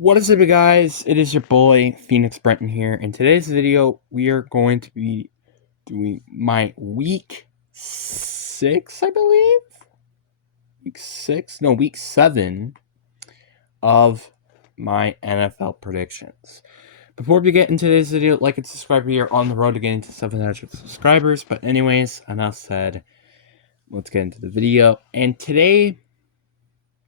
What is up, guys? It is your boy Phoenix Brenton here. In today's video, we are going to be doing my week 6, I believe. Week 6? No, week 7 of my NFL predictions. Before we get into today's video, like and subscribe. We are on the road to getting to 700 subscribers. But anyways, enough said. Let's get into the video. And today,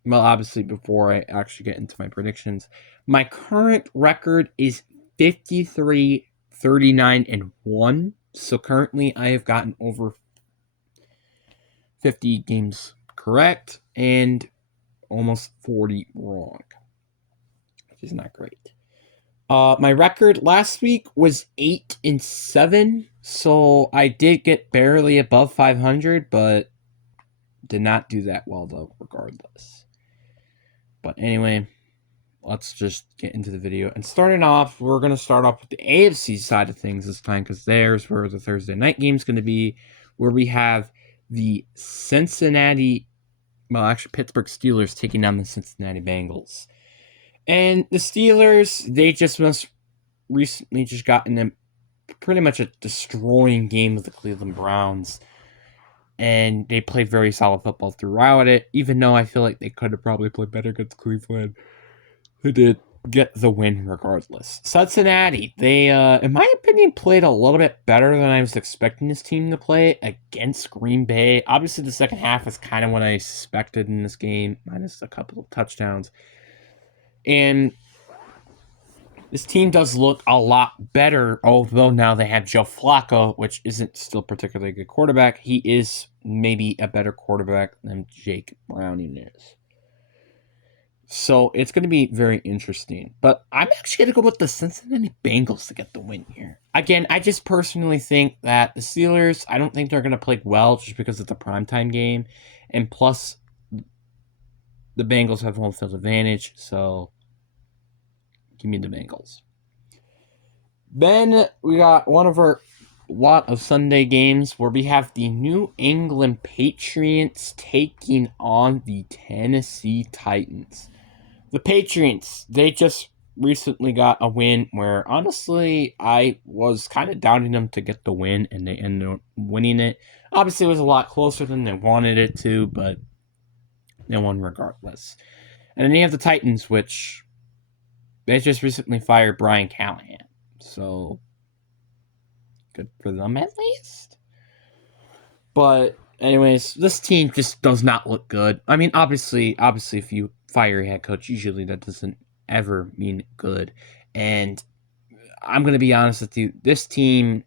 well, obviously, before I actually get into my predictions, my current record is 53, 39, and 1. So currently, I have gotten over 50 games correct and almost 40 wrong, which is not great. My record last week was 8 and 7, so I did get barely above 500, but did not do that well though, regardless. But anyway, let's just get into the video. And starting off, we're going to start off with the AFC side of things this time, because there's where the Thursday night game is going to be, where we have the Pittsburgh Steelers taking down the Cincinnati Bengals. And the Steelers, they just must recently just gotten them pretty much a destroying game with the Cleveland Browns. And they played very solid football throughout it, even though I feel like they could have probably played better against Cleveland, who did get the win regardless. Cincinnati, they, in my opinion, played a little bit better than I was expecting this team to play against Green Bay. Obviously, the second half is kind of what I expected in this game, minus a couple of touchdowns. And this team does look a lot better, although now they have Joe Flacco, which isn't still particularly a good quarterback. He is maybe a better quarterback than Jake Browning is. So it's going to be very interesting. But I'm actually going to go with the Cincinnati Bengals to get the win here. Again, I just personally think that the Steelers, I don't think they're going to play well just because it's a primetime game. And plus, the Bengals have home field advantage. So give me the Bengals. Then we got one of our lot of Sunday games where we have the New England Patriots taking on the Tennessee Titans. The Patriots, they just recently got a win where, honestly, I was kind of doubting them to get the win, and they ended up winning it. Obviously, it was a lot closer than they wanted it to, but they won regardless. And then you have the Titans, which they just recently fired Brian Callahan. So, good for them at least. But, anyways, this team just does not look good. I mean, obviously, if you fire a head coach, usually that doesn't ever mean good. And I'm going to be honest with you, this team,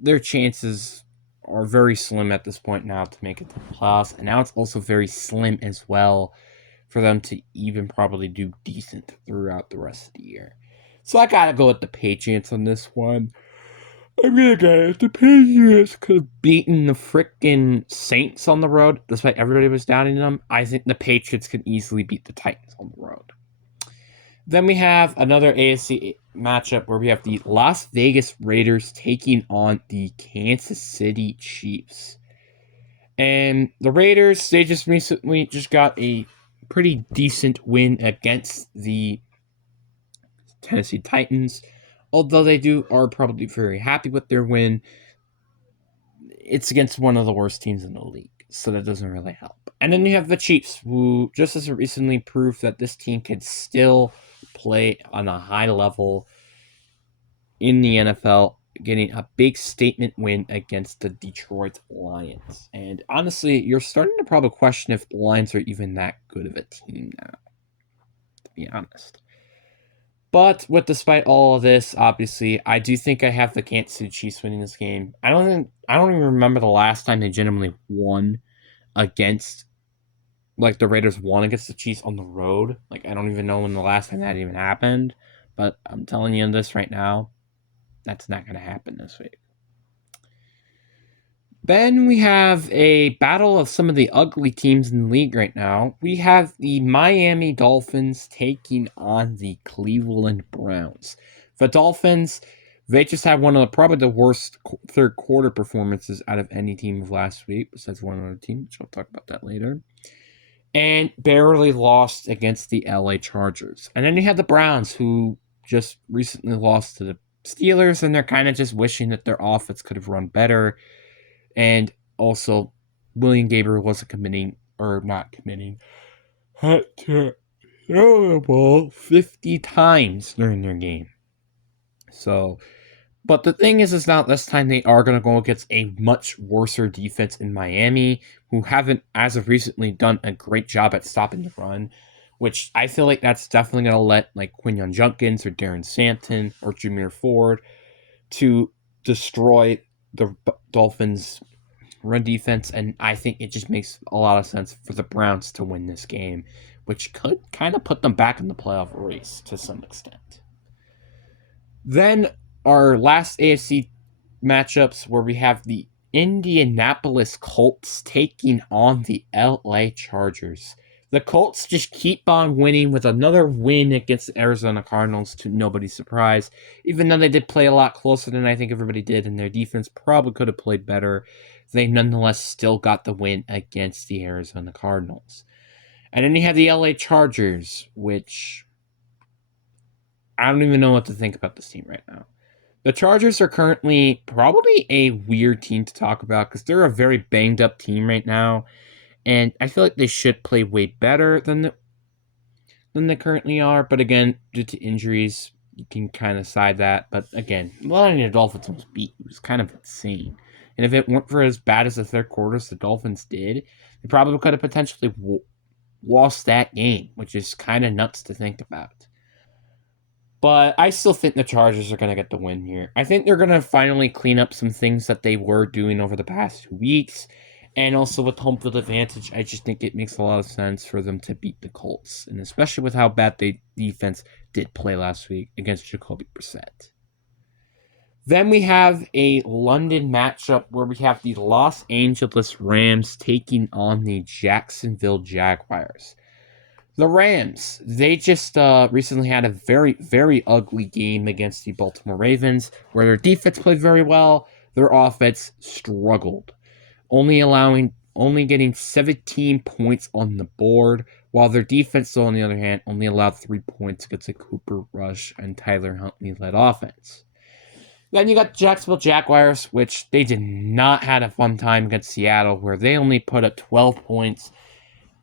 their chances are very slim at this point now to make it to the playoffs. And now it's also very slim as well for them to even probably do decent throughout the rest of the year. So I got to go with the Patriots on this one. I'm gonna get it. The Patriots could have beaten the freaking Saints on the road, despite everybody was doubting them. I think the Patriots could easily beat the Titans on the road. Then we have another AFC matchup where we have the Las Vegas Raiders taking on the Kansas City Chiefs. And the Raiders, they just recently just got a pretty decent win against the Tennessee Titans. Although they are probably very happy with their win, it's against one of the worst teams in the league, so that doesn't really help. And then you have the Chiefs, who just as recently proved that this team can still play on a high level in the NFL, getting a big statement win against the Detroit Lions. And honestly, you're starting to probably question if the Lions are even that good of a team now, to be honest. But despite all of this, obviously, I do think I have the Kansas City Chiefs winning this game. I don't even remember the last time they genuinely won against, like, the Raiders won against the Chiefs on the road. Like, I don't even know when the last time that even happened. But I'm telling you this right now, that's not going to happen this week. Then we have a battle of some of the ugly teams in the league right now. We have the Miami Dolphins taking on the Cleveland Browns. The Dolphins, they just had one of probably the worst third quarter performances out of any team of last week, besides one other team, which I'll talk about that later. and barely lost against the LA Chargers. And then you had the Browns, who just recently lost to the Steelers, and they're kind of just wishing that their offense could have run better. And also, William Gabriel wasn't not committing, had to throw the ball 50 times during their game. So, but the thing is now this time they are going to go against a much worser defense in Miami, who haven't, as of recently, done a great job at stopping the run, which I feel like that's definitely going to let like Quinyon Junkins or Darren Sampson or Jameer Ford to destroy the Dolphins' run defense, and I think it just makes a lot of sense for the Browns to win this game, which could kind of put them back in the playoff race to some extent. Then our last AFC matchups, where we have the Indianapolis Colts taking on the LA Chargers. The Colts just keep on winning with another win against the Arizona Cardinals, to nobody's surprise, even though they did play a lot closer than I think everybody did, and their defense probably could have played better. They nonetheless still got the win against the Arizona Cardinals. And then you have the LA Chargers, which I don't even know what to think about this team right now. The Chargers are currently probably a weird team to talk about because they're a very banged up team right now, and I feel like they should play way better than they currently are. But again, due to injuries, you can kind of side that. But again, letting the Dolphins almost beat was kind of insane. And if it weren't for as bad as the third quarters the Dolphins did, they probably could have potentially lost that game, which is kind of nuts to think about. But I still think the Chargers are going to get the win here. I think they're going to finally clean up some things that they were doing over the past 2 weeks. And also with home field advantage, I just think it makes a lot of sense for them to beat the Colts. And especially with how bad the defense did play last week against Jacoby Brissett. Then we have a London matchup where we have the Los Angeles Rams taking on the Jacksonville Jaguars. The Rams, they just recently had a very, very ugly game against the Baltimore Ravens, where their defense played very well, their offense struggled, only getting 17 points on the board, while their defense, on the other hand, only allowed 3 points against a Cooper Rush and Tyler Huntley-led offense. Then you got Jacksonville Jaguars, which they did not have a fun time against Seattle, where they only put up 12 points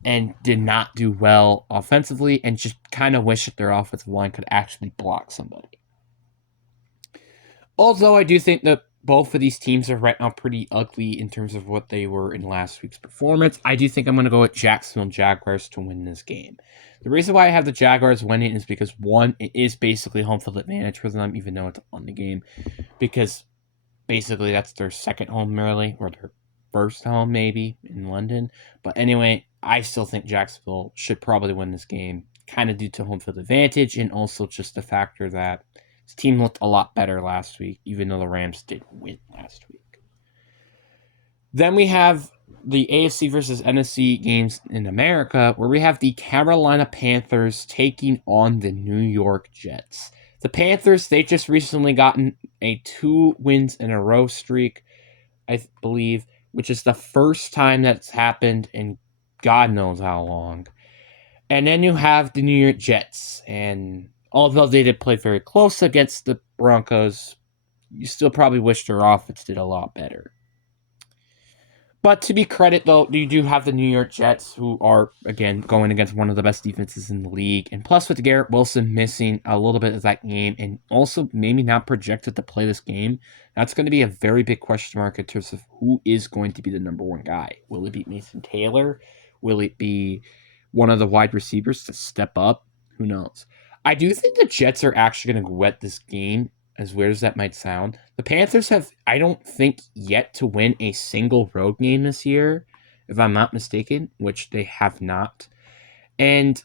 and did not do well offensively, and just kind of wish that their offensive line could actually block somebody. Although I do think that both of these teams are right now pretty ugly in terms of what they were in last week's performance, I do think I'm going to go with Jacksonville Jaguars to win this game. The reason why I have the Jaguars winning is because, one, it is basically home field advantage for them, even though it's on the game, because basically that's their second home, really, or their first home, maybe, in London. But anyway, I still think Jacksonville should probably win this game, kind of due to home field advantage, and also just the factor that this team looked a lot better last week, even though the Rams did win last week. Then we have the AFC versus NFC games in America, where we have the Carolina Panthers taking on the New York Jets. The Panthers, they just recently gotten a 2 wins in a row streak, I believe, which is the first time that's happened in God knows how long. And then you have the New York Jets, and although they did play very close against the Broncos, you still probably wish their offense did a lot better. But to be credit, though, you do have the New York Jets, who are, again, going against one of the best defenses in the league. And plus, with Garrett Wilson missing a little bit of that game, and also maybe not projected to play this game, that's going to be a very big question mark in terms of who is going to be the number one guy. Will it be Mason Taylor? Will it be one of the wide receivers to step up? Who knows? I do think the Jets are actually going to wet this game, as weird as that might sound. The Panthers have, I don't think, yet to win a single road game this year, if I'm not mistaken, which they have not. And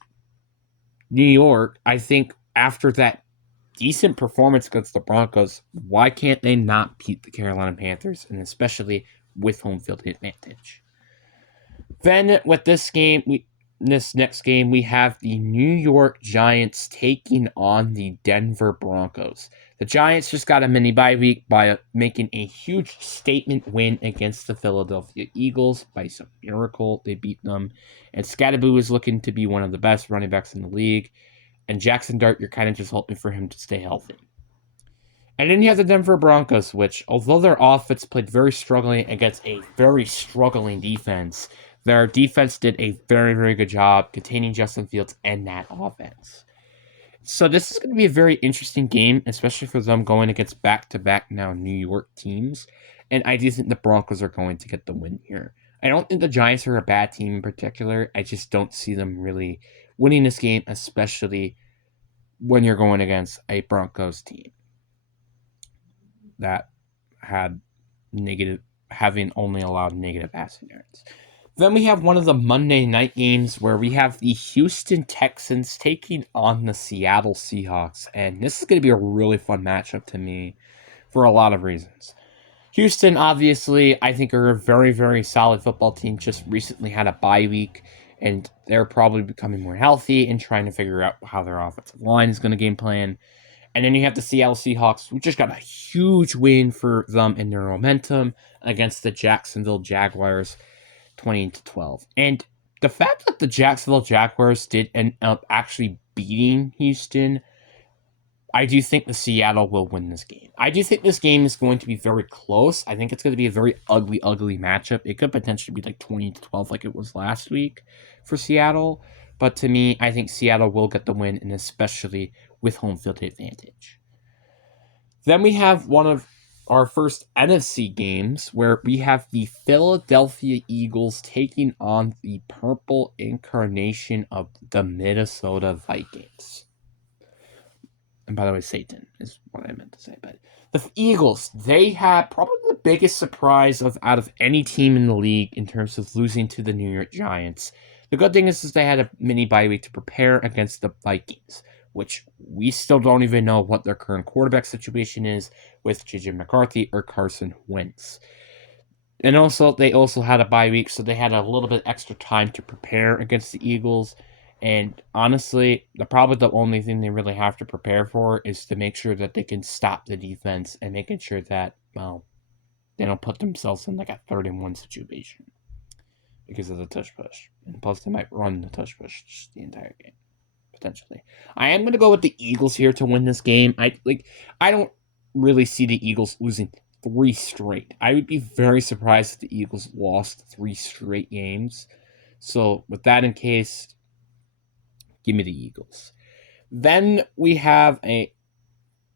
New York, I think, after that decent performance against the Broncos, why can't they not beat the Carolina Panthers, and especially with home field advantage? Then with this game, this next game, we have the New York Giants taking on the Denver Broncos. The Giants just got a mini bye week by making a huge statement win against the Philadelphia Eagles. By some miracle, they beat them. And Scatterboo is looking to be one of the best running backs in the league. And Jackson Dart, you're kind of just hoping for him to stay healthy. And then you have the Denver Broncos, which, although their offense played very struggling against a very struggling defense, their defense did a very, very good job containing Justin Fields and that offense. So this is going to be a very interesting game, especially for them going against back-to-back now New York teams. And I do think the Broncos are going to get the win here. I don't think the Giants are a bad team in particular. I just don't see them really winning this game, especially when you're going against a Broncos team that had having only allowed negative passing yards. Then we have one of the Monday night games where we have the Houston Texans taking on the Seattle Seahawks. And this is going to be a really fun matchup to me for a lot of reasons. Houston, obviously, I think are a very, very solid football team. Just recently had a bye week, and they're probably becoming more healthy and trying to figure out how their offensive line is going to game plan. And then you have the Seattle Seahawks, who just got a huge win for them in their momentum against the Jacksonville Jaguars, 20-12. And the fact that the Jacksonville Jaguars did end up actually beating Houston, I do think the Seattle will win this game. I do think this game is going to be very close. I think it's going to be a very ugly, ugly matchup. It could potentially be like 20-12 like it was last week for Seattle. But to me, I think Seattle will get the win, and especially with home field advantage. Then we have one of our first NFC games where we have the Philadelphia Eagles taking on the purple incarnation of the Minnesota Vikings. And by the way, Satan is what I meant to say. But the Eagles, they had probably the biggest surprise out of any team in the league in terms of losing to the New York Giants. The good thing is they had a mini bye week to prepare against the Vikings, which we still don't even know what their current quarterback situation is with J.J. McCarthy or Carson Wentz. And also, they also had a bye week, so they had a little bit extra time to prepare against the Eagles. And honestly, probably the only thing they really have to prepare for is to make sure that they can stop the defense and making sure that, well, they don't put themselves in like a 3rd-and-1 situation because of the tush push. And plus, they might run the tush push just the entire game, potentially. I am going to go with the Eagles here to win this game. I don't really see the Eagles losing 3 straight. I would be very surprised if the Eagles lost 3 straight games. So with that in case, give me the Eagles. Then we have the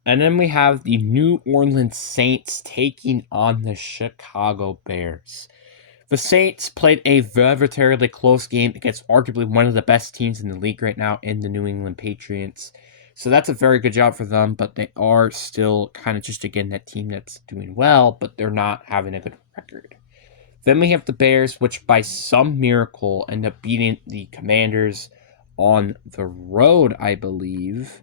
New Orleans Saints taking on the Chicago Bears. The Saints played a very terribly close game against arguably one of the best teams in the league right now in the New England Patriots. So that's a very good job for them, but they are still kind of just, again, that team that's doing well, but they're not having a good record. Then we have the Bears, which by some miracle end up beating the Commanders on the road, I believe.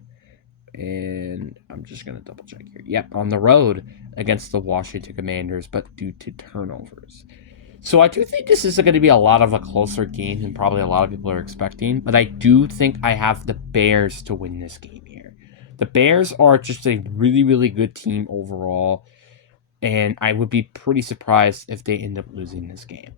And I'm just going to double check here. Yep, on the road against the Washington Commanders, but due to turnovers. So I do think this is going to be a lot of a closer game than probably a lot of people are expecting. But I do think I have the Bears to win this game here. The Bears are just a really, really good team overall. And I would be pretty surprised if they end up losing this game.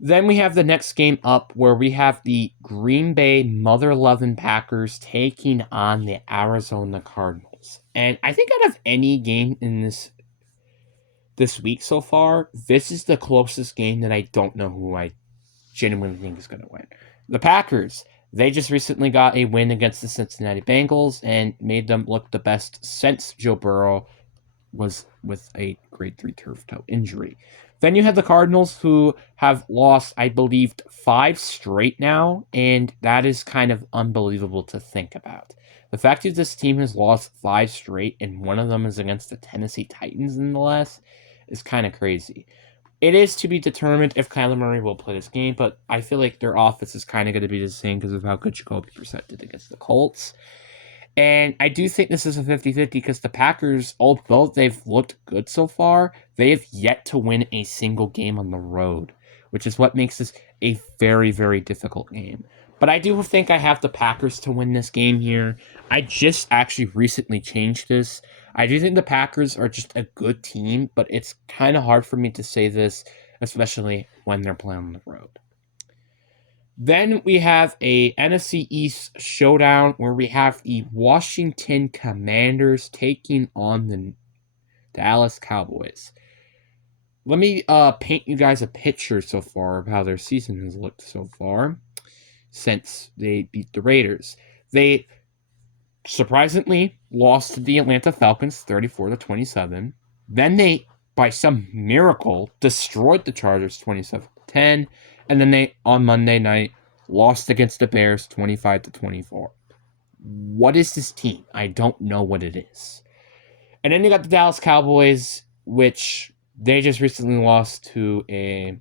Then we have the next game up where we have the Green Bay Mother-Lovin' Packers taking on the Arizona Cardinals. And I think out of any game in this week so far, this is the closest game that I don't know who I genuinely think is going to win. The Packers, they just recently got a win against the Cincinnati Bengals and made them look the best since Joe Burrow was with a grade 3 turf toe injury. Then you have the Cardinals, who have lost, I believe, 5 straight now, and that is kind of unbelievable to think about. The fact that this team has lost 5 straight, and one of them is against the Tennessee Titans nonetheless, is kind of crazy. It is to be determined if Kyler Murray will play this game, but I feel like their offense is kind of going to be the same because of how good Jacoby Brissett did against the Colts. And I do think this is a 50-50 because the Packers, although they've looked good so far, they have yet to win a single game on the road, which is what makes this a very, very difficult game. But I do think I have the Packers to win this game here. I just actually recently changed this. I do think the Packers are just a good team, but it's kind of hard for me to say this, especially when they're playing on the road. Then we have a NFC East showdown where we have the Washington Commanders taking on the Dallas Cowboys. Let me paint you guys a picture so far of how their season has looked so far since they beat the Raiders. They surprisingly lost to the Atlanta Falcons 34-27. Then they, by some miracle, destroyed the Chargers 27-10. And then they, on Monday night, lost against the Bears 25-24. What is this team? I don't know what it is. And then you got the Dallas Cowboys, which they just recently lost to a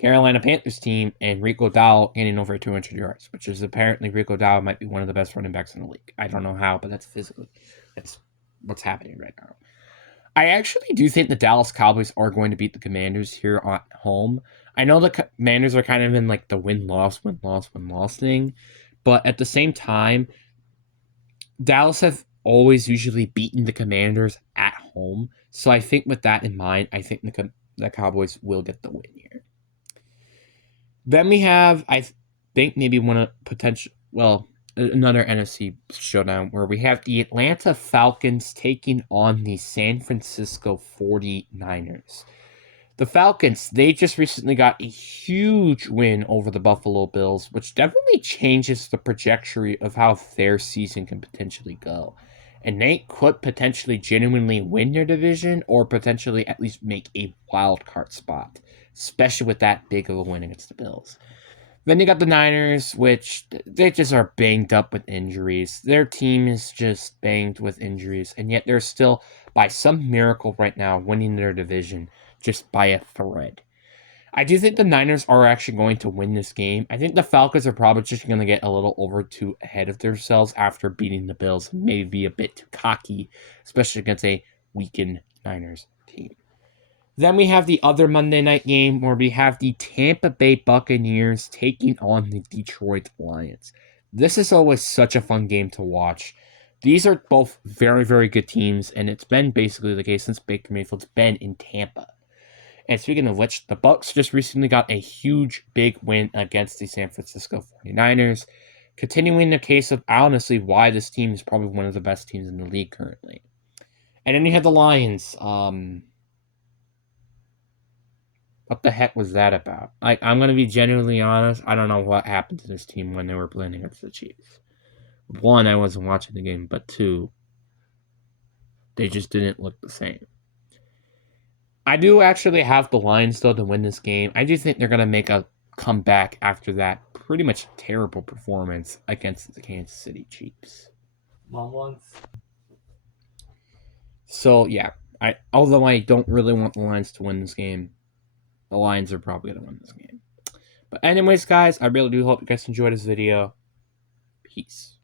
Carolina Panthers team and Rico Dowdle getting over 200 yards, which is apparently Rico Dowdle might be one of the best running backs in the league. I don't know how, but that's what's happening right now. I actually do think the Dallas Cowboys are going to beat the Commanders here at home. I know the Commanders are kind of in like the win-loss thing, but at the same time, Dallas have always usually beaten the Commanders at home. So I think with that in mind, I think the Cowboys will get the win here. Then we have, I think, maybe another NFC showdown where we have the Atlanta Falcons taking on the San Francisco 49ers. The Falcons, they just recently got a huge win over the Buffalo Bills, which definitely changes the trajectory of how their season can potentially go. And they could potentially genuinely win their division or potentially at least make a wild card spot, especially with that big of a win against the Bills. Then you got the Niners, which they just are banged up with injuries. Their team is just banged with injuries, and yet they're still, by some miracle right now, winning their division just by a thread. I do think the Niners are actually going to win this game. I think the Falcons are probably just going to get a little over too ahead of themselves after beating the Bills and maybe be a bit too cocky, especially against a weakened Niners team. Then we have the other Monday night game where we have the Tampa Bay Buccaneers taking on the Detroit Lions. This is always such a fun game to watch. These are both very, very good teams, and it's been basically the case since Baker Mayfield's been in Tampa. And speaking of which, the Bucs just recently got a huge, big win against the San Francisco 49ers, continuing the case of, honestly, why this team is probably one of the best teams in the league currently. And then you had the Lions. What the heck was that about? Like, I'm going to be genuinely honest. I don't know what happened to this team when they were playing against the Chiefs. One, I wasn't watching the game, but two, they just didn't look the same. I do actually have the Lions, though, to win this game. I do think they're going to make a comeback after that pretty much terrible performance against the Kansas City Chiefs. So, yeah. Although I don't really want the Lions to win this game, the Lions are probably going to win this game. But anyways, guys, I really do hope you guys enjoyed this video. Peace.